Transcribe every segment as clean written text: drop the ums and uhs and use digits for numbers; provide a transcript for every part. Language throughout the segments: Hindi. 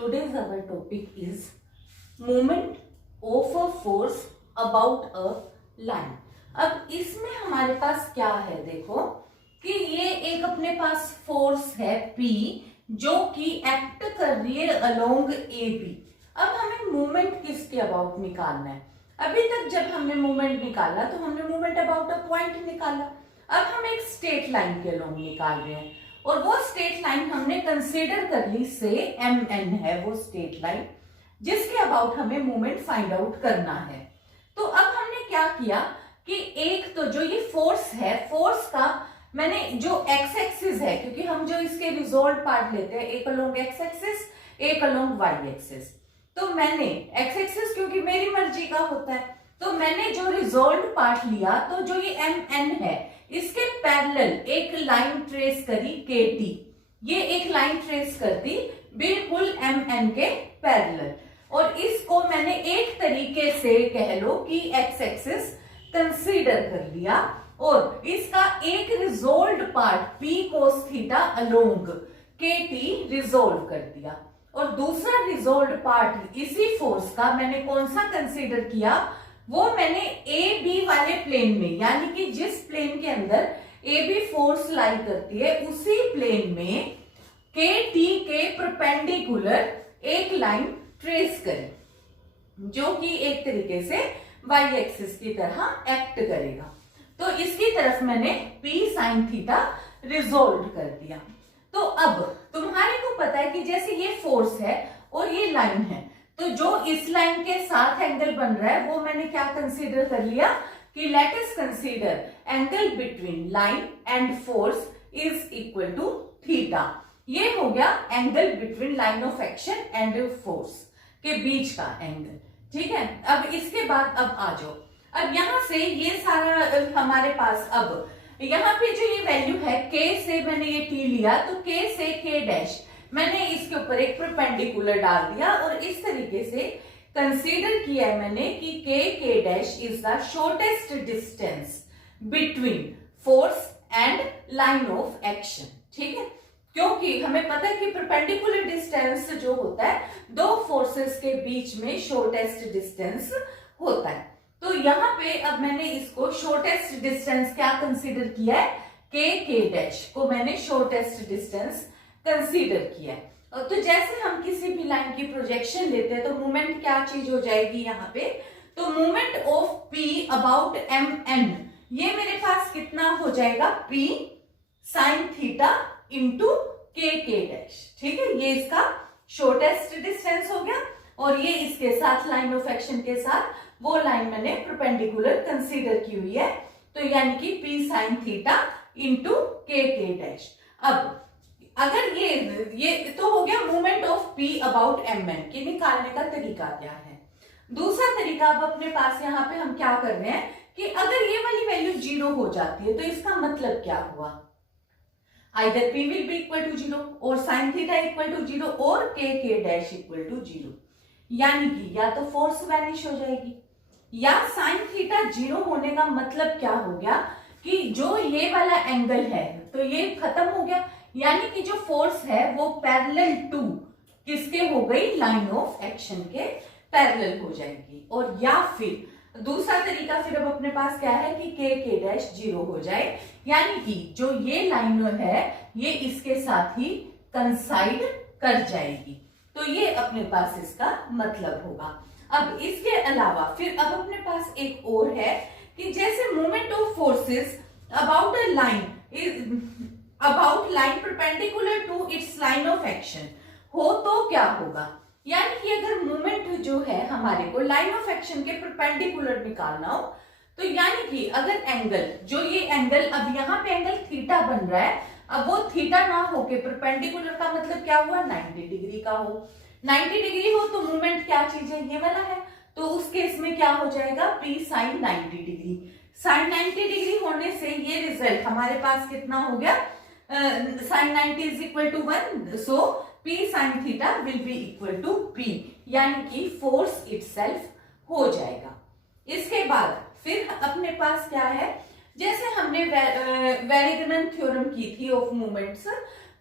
Today's our topic is movement of a force about a line. अब इसमें हमारे पास क्या है, देखो कि ये एक अपने पास फोर्स है P जो कि एक्ट कर रही है अलोंग AB. अब हमें मूवमेंट किसके अबाउट निकालना है. अभी तक जब हमने मूवमेंट निकाला तो हमने मूवमेंट अबाउट अ पॉइंट निकाला. अब हम एक स्ट्रेट लाइन के अलोंग निकाल रहे हैं और वो स्ट्रेट लाइन हमने कंसीडर कर ली से MN है वो स्ट्रेट लाइन जिसके अबाउट हमें मूवमेंट फाइंड आउट करना है. तो अब हमने क्या किया कि एक तो जो ये फोर्स है, फोर्स का मैंने जो एक्स एक्सिस है, क्योंकि हम जो इसके रिजोल्व पार्ट लेते हैं एक अलोंग एक्स एक्सिस एक अलोंग वाई एक्सिस, तो मैंने एक्स एक्सिस क्योंकि मेरी मर्जी का होता है तो मैंने जो रिजोल्व पार्ट लिया तो जो ये MN है इसके पैरेलल एक लाइन ट्रेस करी KT. ये एक लाइन ट्रेस कर दी बिल्कुल MN के पैरेलल और इसको मैंने एक तरीके से कह लो कि एक्स एक्सिस कंसीडर कर लिया और इसका एक resolve part P cos theta along KT resolve कर दिया और दूसरा रिजोल्व पार्ट इसी फोर्स का मैंने कौन सा कंसीडर किया, वो मैंने ए बी वाले प्लेन में, यानी कि जिस प्लेन के अंदर ए बी फोर्स लाई करती है उसी प्लेन में के टी के परपेंडिकुलर एक लाइन ट्रेस करें जो कि एक तरीके से वाई एक्सिस की तरह एक्ट करेगा. तो इसकी तरफ मैंने पी साइन थीटा रिजोल्व कर दिया. तो अब तुम्हारे को पता है कि जैसे ये फोर्स है और ये लाइन है तो जो इस लाइन के साथ एंगल बन रहा है वो मैंने क्या कंसीडर कर लिया कि let us consider angle between line and force is equal to theta. ये हो गया angle between line of action and force के बीच का एंगल. ठीक है, अब इसके बाद अब आ जाओ. अब यहां से ये सारा हमारे पास, अब यहाँ पे जो ये वैल्यू है K से मैंने ये T लिया तो K से K डैश मैंने इसके ऊपर एक परपेंडिकुलर डाल दिया और इस तरीके से कंसीडर किया है मैंने कि K dash is the shortest distance between force and line of action. ठीक है, क्योंकि हमें पता है कि परपेंडिकुलर डिस्टेंस जो होता है दो फोर्सेस के बीच में शॉर्टेस्ट डिस्टेंस होता है. तो यहाँ पे अब मैंने इसको शॉर्टेस्ट डिस्टेंस क्या कंसीडर किया है, के डैश को मैंने शॉर्टेस्ट डिस्टेंस कंसीडर किया है. तो जैसे हम किसी भी लाइन की प्रोजेक्शन लेते हैं तो मूवमेंट क्या चीज हो जाएगी यहाँ पे, तो movement of P about MN ये मेरे पास कितना हो जाएगा P साइन थीटा इंटू के डैश. ठीक है, ये इसका शॉर्टेस्ट डिस्टेंस हो गया और ये इसके साथ लाइन ऑफ एक्शन के साथ वो लाइन मैंने परपेंडिकुलर कंसीडर की हुई है तो यानी कि P साइन थीटा इंटू के डैश. अब अगर ये तो हो गया movement of P about MN के निकालने का तरीका क्या है. दूसरा तरीका अब अपने पास यहाँ पे हम क्या कर रहे हैं कि अगर ये वाली वैल्यू 0 हो जाती है तो इसका मतलब क्या हुआ, either P will be equal to 0 और sin theta equal to 0 और k dash equal to 0. यानी कि या तो फोर्स वैनिश हो जाएगी या साइन थीटा 0 होने का मतलब क्या हो गया कि जो ये वाला एंगल है तो ये खत्म हो गया, यानी कि जो फोर्स है वो पैरेलल टू किसके हो गई, लाइन ऑफ एक्शन के पैरेलल हो जाएगी. और या फिर दूसरा तरीका फिर अब अपने पास क्या है कि के डैश 0 हो जाए, यानी कि जो ये लाइन है ये इसके साथ ही कंसाइड कर जाएगी. तो ये अपने पास इसका मतलब होगा. अब इसके अलावा फिर अब अपने पास एक और है कि जैसे movement of forces about a line about line perpendicular to its line of action हो तो क्या होगा, यानी कि अगर मूवमेंट जो है हमारे को लाइन ऑफ एक्शन के परपेंडिकुलर निकालना हो तो यानी कि अगर एंगल जो ये एंगल अब यहाँ पे एंगल थीटा बन रहा है, अब वो थीटा ना होके परपेंडिकुलर का मतलब क्या हुआ 90 डिग्री का हो. 90 डिग्री हो तो मूवमेंट क्या चीज है, ये वाला है, तो उस केस में क्या हो जाएगा P sine 90 degree. Sine 90 degree होने से ये रिजल्ट हमारे पास कितना हो गया, sine 90 is equal to 1 so P sine theta will be equal to P, यानी कि फोर्स इटसेल्फ हो जाएगा. इसके बाद फिर अपने पास क्या है, जैसे हमने वेरिगनन थ्योरम की थी ऑफ मूवमेंट्स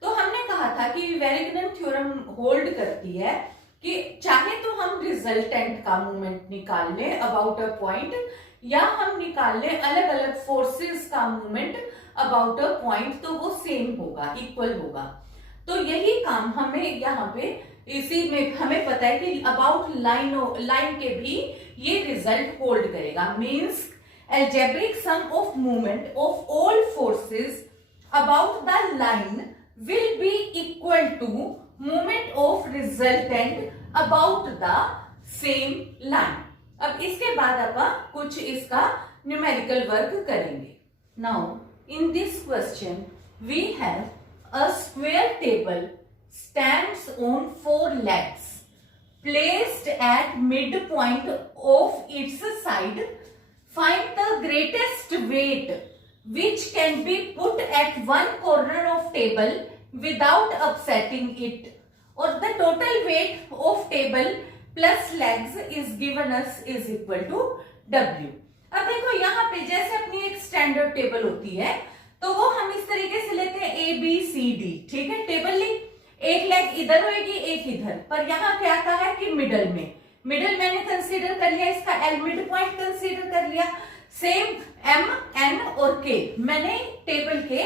तो हमने कहा था कि वेरिग्नन थ्योरम होल्ड करती है कि चाहे तो हम रिजल्टेंट का मूवमेंट निकाल लें अबाउट अ पॉइंट, या हम निकाल लें अलग अलग फोर्सेस का मूवमेंट अबाउट अ पॉइंट, तो वो सेम होगा, इक्वल होगा। तो यही काम हमें यहाँ पे इसी में हमें पता है कि अबाउट लाइन के भी ये रिजल्ट होल्ड करेगा। Means algebraic sum of movement of all forces about the line will be equal to movement of resultant about the same line। अब इसके बाद अपन कुछ इसका न्यूमेरिकल वर्क करेंगे। Now in this question we have a square table stands on 4 legs placed at midpoint of its side। Find the greatest weight which can be put at one corner of table without upsetting it, or the total weight of table plus legs is given us is equal to W। अब देखो यहाँ पे जैसे अपनी एक स्टैंडर्ड टेबल होती है तो वो हम इस तरीके से लेते हैं ABCD, ठीक है। टेबल ली, एक लेग इधर होगी एक इधर, पर यहाँ क्या कहा है कि मिडल में, मिडल मैंने कंसीडर कर लिया, इसका L मिड पॉइंट कंसीडर कर लिया। सेम M N और K मैंने टेबल के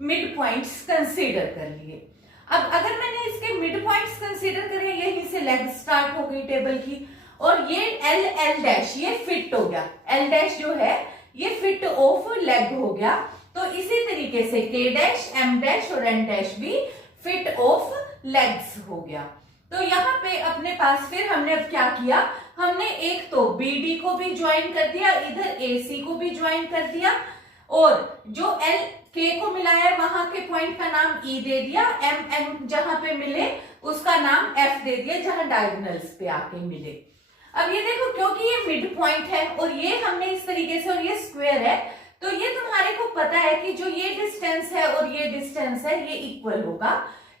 मिड पॉइंट्स कंसीडर कर लिए। अब अगर मैंने इसके मिड पॉइंट्स कंसीडर करे, यहीं से लेग स्टार्ट हो गई टेबल की, और ये L डैश ये फिट हो गया, L डैश जो है ये फिट ऑफ लेग हो गया। तो इसी तरीके से K डैश M डैश और N डैश भी फिट ऑफ लेग्स हो गया। तो यहाँ पे अपने पास फिर हमने अब क्या किया, हमने एक तो BD को भी ज्वाइन कर दिया, इधर AC को भी ज्वाइन कर दिया, और जो L K को मिला है वहां के पॉइंट का नाम E दे दिया, M N जहां पे मिले उसका नाम F दे दिया, जहां डायगोनल्स पे आके मिले। अब ये देखो क्योंकि ये मिड पॉइंट है और ये हमने इस तरीके से, और ये स्क्वायर है, तो ये तुम्हारे को पता है कि जो ये डिस्टेंस है और ये डिस्टेंस है ये इक्वल होगा,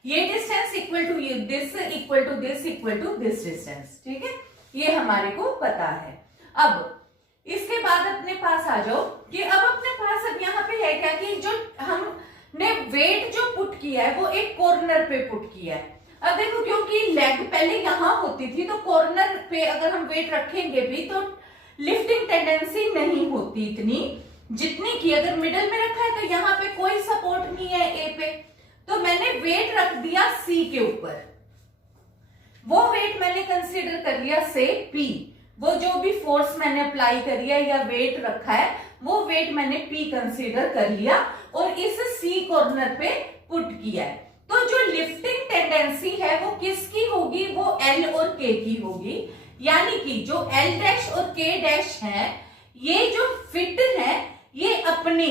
ये distance equal to this equal to this equal to this distance, ठीक है, ये हमारे को पता है। अब इसके बाद अपने पास आ जाओ कि अब अपने पास अब यहाँ पे है क्या कि जो हमने वेट जो पुट किया है वो एक कॉर्नर पे पुट किया है। अब देखो क्योंकि लेग पहले यहाँ होती थी तो कॉर्नर पे अगर हम वेट रखेंगे भी तो लिफ्टिंग टेंडेंसी नहीं होती इतनी जितनी की अगर मिडल में रखा है, तो यहाँ पे कोई सपोर्ट नहीं है ए पे, तो मैंने वेट रख दिया सी के ऊपर, वो वेट मैंने कंसीडर कर लिया से पी, वो जो भी फोर्स मैंने अप्लाई करी है या वेट रखा है वो वेट मैंने पी कंसीडर कर लिया और इस सी कॉर्नर पे पुट किया है। तो जो लिफ्टिंग टेंडेंसी है वो किसकी होगी, वो एल और के की होगी, यानी कि जो एल डैश और के डैश है ये जो फिट है ये अपने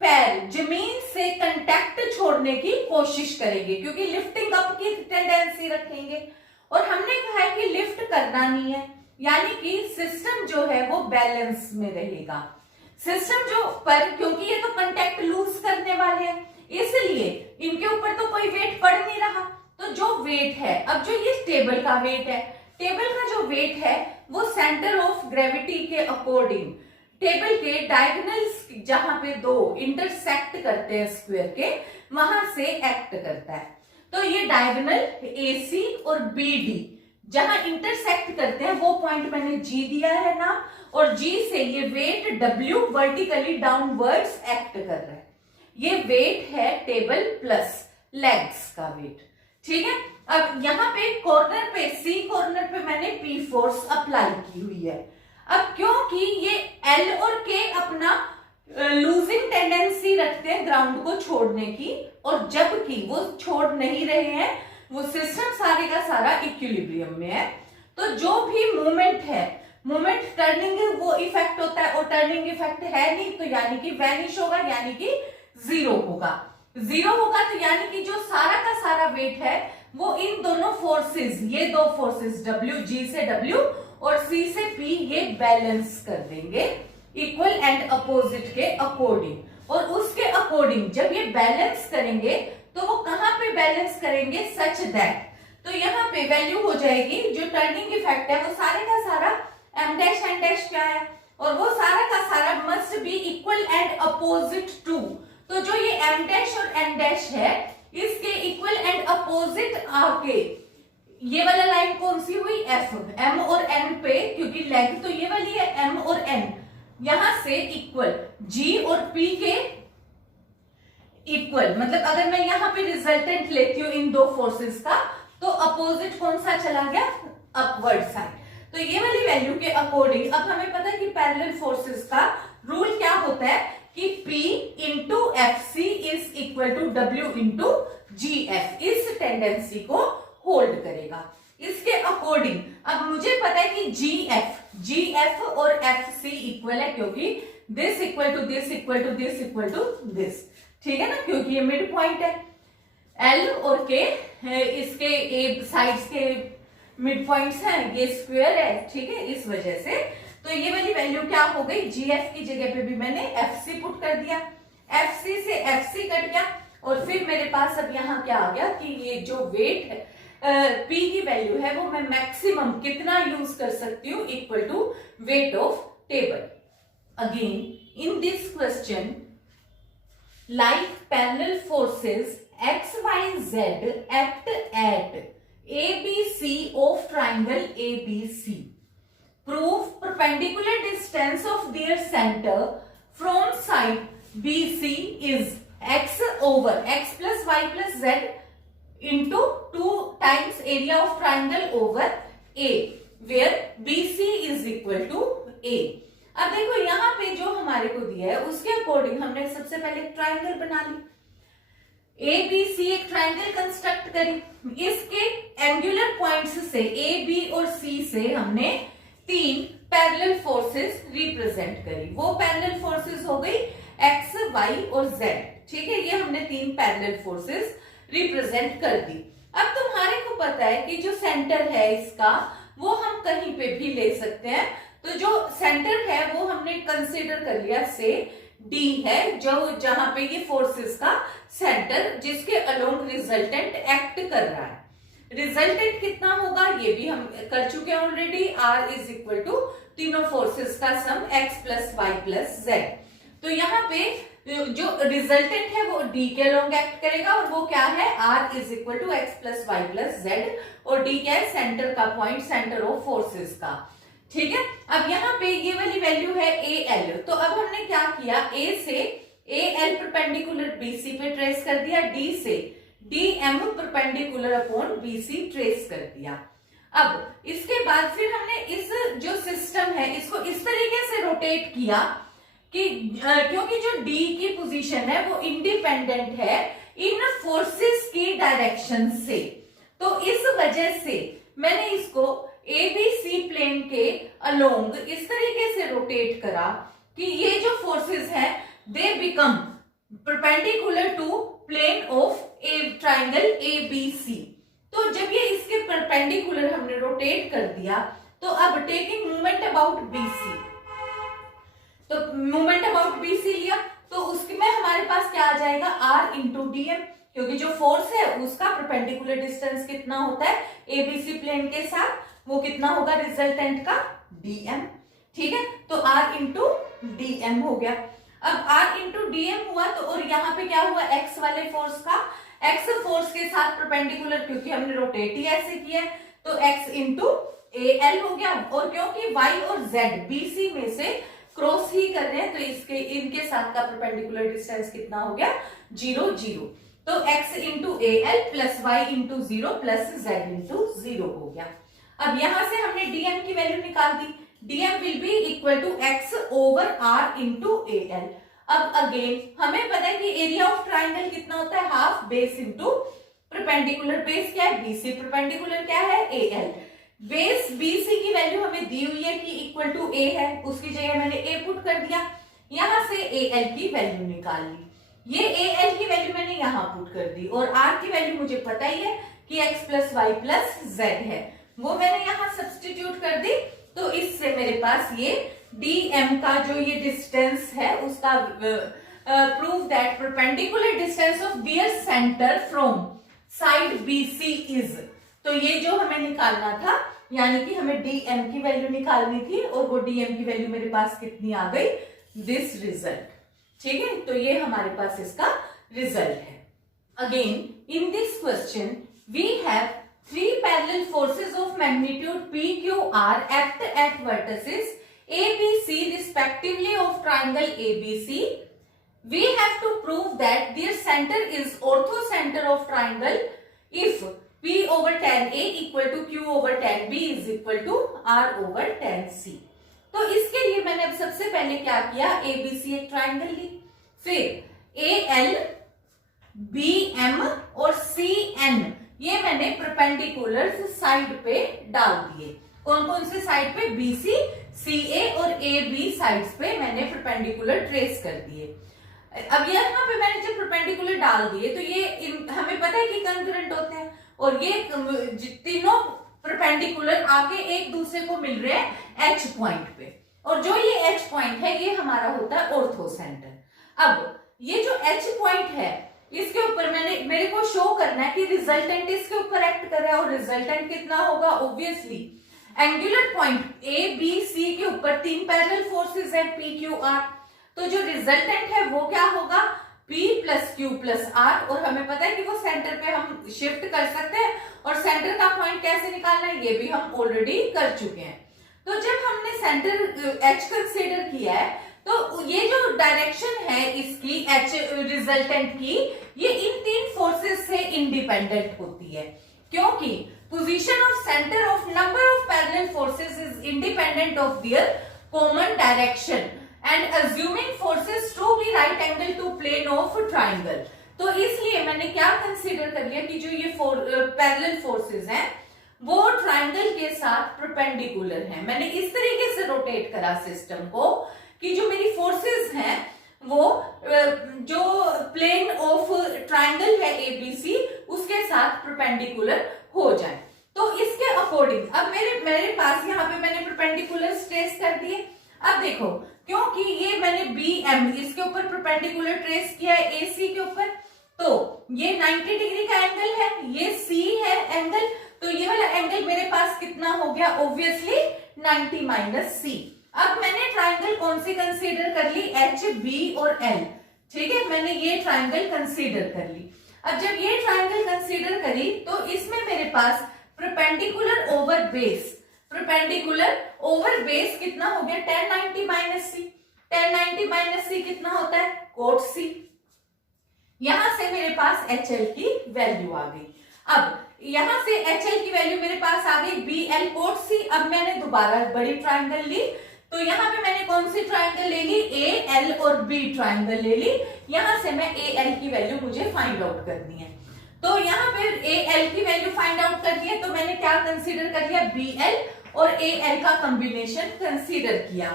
पैर जमीन से कांटेक्ट छोड़ने की कोशिश करेंगे क्योंकि लिफ्टिंग अप की टेंडेंसी रखेंगे, और हमने कहा है कि लिफ्ट करना नहीं है, यानी कि सिस्टम जो है वो बैलेंस में रहेगा। सिस्टम जो पर क्योंकि ये तो कांटेक्ट लूज करने वाले हैं इसलिए इनके ऊपर तो कोई वेट पड़ नहीं रहा, तो जो वेट है अब जो ये टेबल का वेट है, टेबल का जो वेट है वो सेंटर ऑफ ग्रेविटी के अकॉर्डिंग टेबल के डायगोनल्स जहां पे दो इंटरसेक्ट करते हैं स्क्वायर के वहां से एक्ट करता है। तो ये डायगोनल AC और BD जहां इंटरसेक्ट करते हैं वो पॉइंट मैंने G दिया है ना, और G से ये weight W vertically downwards act कर रहा है। ये वेट है टेबल प्लस लेग्स का वेट, ठीक है। अब यहाँ पे कॉर्नर पे C कॉर्नर पे मैंने P फोर्स अप्लाई की हुई है। अब क्योंकि ये L और K अपना लूजिंग टेंडेंसी रखते हैं ग्राउंड को छोड़ने की, और जबकि वो छोड़ नहीं रहे हैं, वो सिस्टम सारे का सारा इक्विलिब्रियम में है, तो जो भी मूवमेंट है, मूवमेंट टर्निंग वो इफेक्ट होता है और टर्निंग इफेक्ट है नहीं तो यानी कि वैनिश होगा, यानी कि जीरो होगा। जीरो होगा तो यानी कि जो सारा का सारा वेट है वो इन दोनों फोर्सेस, ये दो फोर्सेस W G से W और C से P ये बैलेंस कर देंगे इक्वल एंड अपोजिट के अकॉर्डिंग, और उसके अकॉर्डिंग जब ये बैलेंस करेंगे तो वो कहां पे बैलेंस करेंगे, सच दैट, तो यहाँ पे वैल्यू हो जाएगी जो टर्निंग इफेक्ट है वो सारे का सारा M डैश N डैश क्या है, और वो सारा का सारा must be equal and opposite to, तो जो ये M डैश और N डैश है इसके इक्वल एंड अपोजिट आके ये वाला लाइन कौन सी हुई, एफ, एम और एन पे, क्योंकि लेंथ तो ये वाली है एम और एन, यहां से इक्वल जी और पी के इक्वल, मतलब अगर मैं यहां पे रिजल्टेंट लेती हूं इन दो फोर्सेस का, तो अपोजिट कौन सा चला गया, अपवर्ड साइड। तो ये वाली वैल्यू के अकॉर्डिंग अब हमें पता है कि पैरेलल फोर्सेस का रूल क्या होता है कि P into F C is equal to W into G F, इस टेंडेंसी को होल्ड करेगा। इसके अकॉर्डिंग अब मुझे पता है कि जी एफ और एफ सी इक्वल है, क्योंकि this equal to this equal to this equal to this, ठीक है ना, क्योंकि ये मिड पॉइंट है। एल और के इसके ए साइड्स के मिड पॉइंट्स हैं, ये स्क्वायर है, ठीक है, इस वजह से तो ये वाली वैल्यू क्या हो गई, जी एफ की जगह पे भी मैंने एफ सी पुट कर दिया, एफ सी से एफ सी कट गया, और फिर मेरे पास अब यहाँ क्या आ गया कि ये जो वेट है P की वैल्यू है वो मैं मैक्सिमम कितना यूज कर सकती हूँ, equal to weight of table. Again in this question, like parallel forces x, y, z act at ABC of triangle ABC. Prove perpendicular distance of their center from side BC is x over x plus y plus z into 2 times area of triangle over A, where BC is equal to A. अब देखो यहाँ पे जो हमारे को दिया है उसके अकॉर्डिंग हमने सबसे पहले एक ट्राइंगल बना ली, ए बी सी एक ट्राइंगल कंस्ट्रक्ट करी। इसके एंगुलर पॉइंट्स से ए बी और सी से हमने 3 पैरेलल फोर्सेस रिप्रेजेंट करी। वो पैरेलल फोर्सेस हो गई एक्स, वाई और जेड, ठीक है, ये हमने 3 पैरेलल फोर्सेस रिप्रेजेंट कर दी। अब तुम्हारे को पता है कि जो सेंटर है इसका वो हम कहीं पे भी ले सकते हैं, तो जो सेंटर है वो हमने कंसीडर कर लिया से डी है, जो जहां पे ये फोर्सेस का सेंटर जिसके अलोंग रिजल्टेंट एक्ट कर रहा है। रिजल्टेंट कितना होगा ये भी हम कर चुके हैं already, R is equal to तीनों फोर्सेस का sum X plus Y plus Z. तो यहाँ पे जो रिजल्टेंट है वो डी के अलोंग एक्ट करेगा, और वो क्या है, R is equal to X plus Y plus Z, और डी क्या है, सेंटर का पॉइंट, सेंटर ऑफ फोर्सेस का, ठीक है। अब यहाँ पे ये वाली वैल्यू है ए एल, तो अब हमने क्या किया, ए से ए एल परपेंडिकुलर बीसी पे ट्रेस कर दिया, डी से D M perpendicular upon BC trace कर दिया। अब इसके बाद फिर हमने इस जो सिस्टम है इसको इस तरीके से रोटेट किया कि क्योंकि जो डी की पोजीशन है वो इंडिपेंडेंट है इन फोर्सेस की डायरेक्शन से, तो इस वजह से मैंने इसको ABC प्लेन के अलोंग इस तरीके से रोटेट करा कि ये जो फोर्सेस हैं they become perpendicular to plane of a triangle ABC। तो जब ये इसके परपेंडिकुलर हमने रोटेट कर दिया, तो अब टेकिंग मूवमेंट अबाउट BC, तो मूवमेंट अबाउट BC लिया, तो उसमें हमारे पास क्या आ जाएगा, R इंटू DM, क्योंकि जो फोर्स है उसका परपेंडिकुलर डिस्टेंस कितना होता है ABC प्लेन के साथ, वो कितना होगा रिजल्टेंट का DM, ठीक है, तो R इंटू DM हो गया। अब R इंटू DM हुआ तो, और यहाँ पे क्या हुआ, X वाले फोर्स का, X फोर्स के साथ परपेंडिकुलर, क्योंकि हमने रोटेट ही ऐसे किया है, तो X इंटू AL हो गया, और क्योंकि Y और Z BC में से क्रॉस ही कर रहे हैं, तो इसके इनके साथ का परपेंडिकुलर डिस्टेंस कितना हो गया, 0 0, तो X into AL plus Y into 0 plus Z into 0 हो गया। अब यहां से हमने DM की वैल्यू निकाल दी, DM will be equal to X over R into AL। अब अगेन हमें पता है कि एरिया ऑफ ट्राइंगल कितना होता है, half base into perpendicular, base क्या है BC, परपेंडिकुलर क्या है AL। बेस BC की वैल्यू हमें दी हुई है कि इक्वल टू A है, उसकी जगह मैंने A पुट कर दिया, यहां से AL की वैल्यू निकाल ली, ये AL की वैल्यू मैंने यहां पुट कर दी, और R की वैल्यू मुझे पता ही है कि x plus Y plus Z है, वो मैंने यहां सब्स्टिट्यूट कर दी, तो इससे मेरे पास ये DM का जो ये डिस्टेंस है उसका prove that perpendicular distance of their centre from side BC is, तो ये जो हमें निकालना था, यानी कि हमें DM की वैल्यू निकालनी थी, और वो DM की वैल्यू मेरे पास कितनी आ गई, दिस रिजल्ट, ठीक है, तो ये हमारे पास इसका रिजल्ट है। Again In this question, we have three parallel forces of magnitude P, Q, R act at vertices A, B, C respectively of triangle ABC. We have to prove that their center is orthocenter of triangle if P over tan A equal to Q over tan B is equal to R over tan C. तो इसके लिए मैंने अब सबसे पहले क्या किया, ABC एक ट्राइंगल ली, फिर AL, BM और CN ये मैंने परपेंडिकुलर साइड पे डाल दिए। कौन कौन से साइड पे, BC, CA और AB साइड्स पे मैंने परपेंडिकुलर ट्रेस कर दिए। अब यहाँ पे मैंने जब परपेंडिकुलर डाल दिए तो ये हमें पता है कि कंकरेंट होते हैं और ये तीनों परपेंडिकुलर आके एक दूसरे को मिल रहे हैं H पॉइंट पे, और जो ये H पॉइंट है ये हमारा होता है ऑर्थो सेंटर। अब ये जो H पॉइंट है इसके ऊपर मेरे को शो करना है कि रिजल्टेंट इसके ऊपर एक्ट कर रहा है, और रिजल्टेंट कितना होगा, obviously angular point A B C के ऊपर तीन पैरेलल फोर्सेस है P, Q, R, तो जो रिजल्टेंट है वो क्या होगा, P plus Q plus R, और हमें पता है कि वो सेंटर पे हम शिफ्ट कर सकते हैं, और सेंटर का पॉइंट कैसे निकालना है ये भी हम ऑलरेडी कर चुके हैं। तो जब हमने सेंटर H कंसीडर किया है तो ये जो डायरेक्शन है इसकी H रिजल्टेंट की, ये इन तीन फोर्सेस से इंडिपेंडेंट होती है, क्योंकि position of centre of number of parallel forces is independent of their common direction and assuming forces to be right angle to plane of triangle. तो इसलिए मैंने क्या कंसीडर कर लिया कि जो ये पैरेलल फोर्सेस हैं वो ट्राइंगल के साथ परपेंडिकुलर हैं। मैंने इस तरीके से रोटेट करा सिस्टम को कि जो मेरी फोर्सेस हैं वो जो प्लेन ऑफ ट्राइंगल है एबीसी उसके साथ परपेंडिकुलर हो जाए। तो इसके अकॉर्डिंग अब मेरे पास यहाँ पे मैंने परपेंडिकुलर ट्रेस कर दिए। अब देखो, क्योंकि ये मैंने BM इसके ऊपर परपेंडिकुलर ट्रेस किया है AC के ऊपर, तो ये 90 डिग्री का एंगल है, ये C है एंगल, तो ये वाला एंगल मेरे पास कितना हो गया, ऑब्वियसली 90 माइनस C। अब मैंने ट्राइंगल कौन सी कंसीडर कर ली, H, B और L, ठीक है, मैंने ये ट्राइंगल कंसीडर कर ली। अब जब ये ट्राइंगल कंसीडर करी तो इसमें मेरे पास perpendicular over base, perpendicular over base कितना हो गया, tan 90 minus C, tan 90 minus C कितना होता है, cot C। यहां से मेरे पास HL की वैल्यू आ गई। अब यहां से HL की वैल्यू मेरे पास आ गई BL cot C। अब मैंने दोबारा बड़ी ट्राइंगल ली, तो यहाँ पे मैंने कौन सी ट्राइंगल ले ली, AL और B ट्राइंगल ले ली। यहां से मैं AL की वैल्यू मुझे फाइंड आउट करनी है, तो यहाँ पे AL की वैल्यू फाइंड आउट करनी है, तो मैंने क्या कंसीडर कर लिया, BL और AL का कॉम्बिनेशन कंसीडर किया,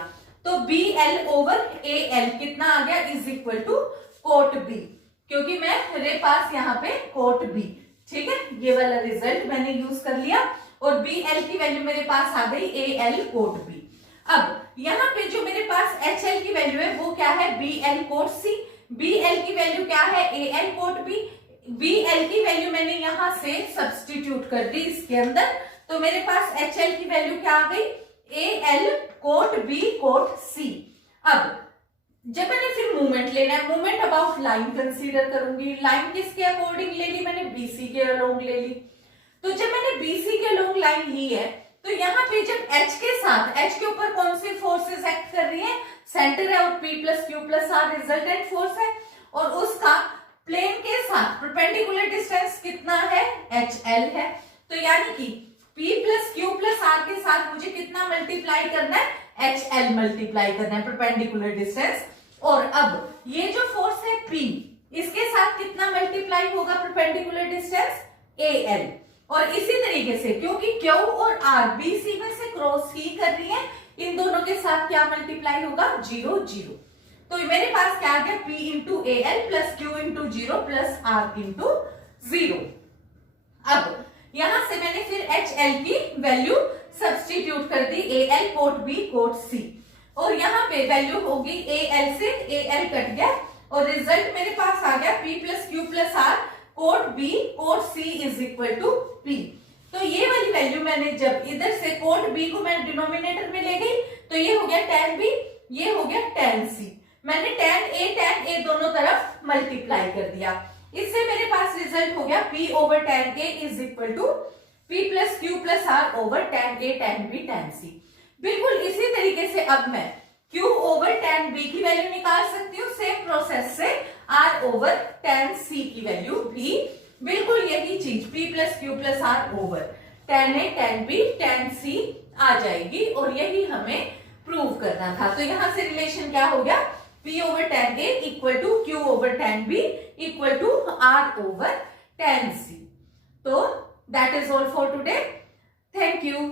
तो BL ओवर AL कितना आ गया, is equal to cot B, क्योंकि मेरे पास यहाँ पे cot B, ठीक है, ये वाला रिजल्ट मैंने यूज कर लिया, और BL की वैल्यू मेरे पास आ गई AL cot B। अब यहाँ पे जो मेरे पास HL की वैल्यू है वो क्या है, BL cot C, BL की वैल्यू क्या है, AL cot B। BL की वैल्यू मैंने यहाँ से सब्स्टिट्यूट कर दी इसके अंदर, तो मेरे पास HL की वैल्यू क्या आ गई, AL cot B cot C। अब जब मैंने फिर मूवमेंट लेना है, मूवमेंट अबाउट लाइन कंसीडर करूंगी। लाइन किसके अकॉर्डिंग ले ली, मैंने BC के अलोंग ले ली। तो जब मैंने BC के अलोंग लाइन ली है तो यहाँ पे जब H के साथ, H के ऊपर कौन सी फोर्सेस एक्ट कर रही है, सेंटर है और P plus Q plus R resultant force है, और उसका प्लेन के साथ परपेंडिकुलर डिस्टेंस कितना है, HL है। तो यानी कि P plus Q plus R के साथ मुझे कितना मल्टीप्लाई करना है, HL मल्टीप्लाई करना है परपेंडिकुलर डिस्टेंस। और अब ये जो फोर्स है P, इसके साथ कितना मल्टीप्लाई होगा परपेंडिकुलर डिस्टेंस, AL। और इसी तरीके से क्योंकि Q और R BC में से क्रॉस ही कर रही है, इन दोनों के साथ क्या मल्टीप्लाई होगा, 0 0। तो मेरे पास क्या आ गया, P into AL plus Q into 0 plus R into 0। अब यहां से मैंने फिर HL की वैल्यू सब्स्टिट्यूट कर दी, AL cot B cot C, और यहाँ पे वैल्यू होगी AL से AL कट गया, और रिजल्ट मेरे पास आ गया P plus Q plus R cot B cot C is equal to P। तो ये वाली वैल्यू मैंने जब इधर से cot B को मैं डिनोमिनेटर में ले गई तो ये हो गया tan B, ये हो गया tan C। मैंने tan A दोनों तरफ मल्टीप्लाई कर दिया। इससे मेरे पास रिजल्ट हो गया P over tan A is equal to P plus Q plus R over tan A tan B tan C। बिल्कुल इसी तरीके से अब मैं Q ओवर tan B की वैल्यू निकाल सकती हूँ, सेम प्रोसेस से R ओवर tan C की वैल्यू भी बिल्कुल यही चीज P plus Q plus R over tan A tan B tan C आ जाएगी और यही हमें प्रूव करना था। तो यहां से रिलेशन क्या हो गया, P over tan A equal to Q over tan B equal to R over tan C। तो that is all for today, thank you.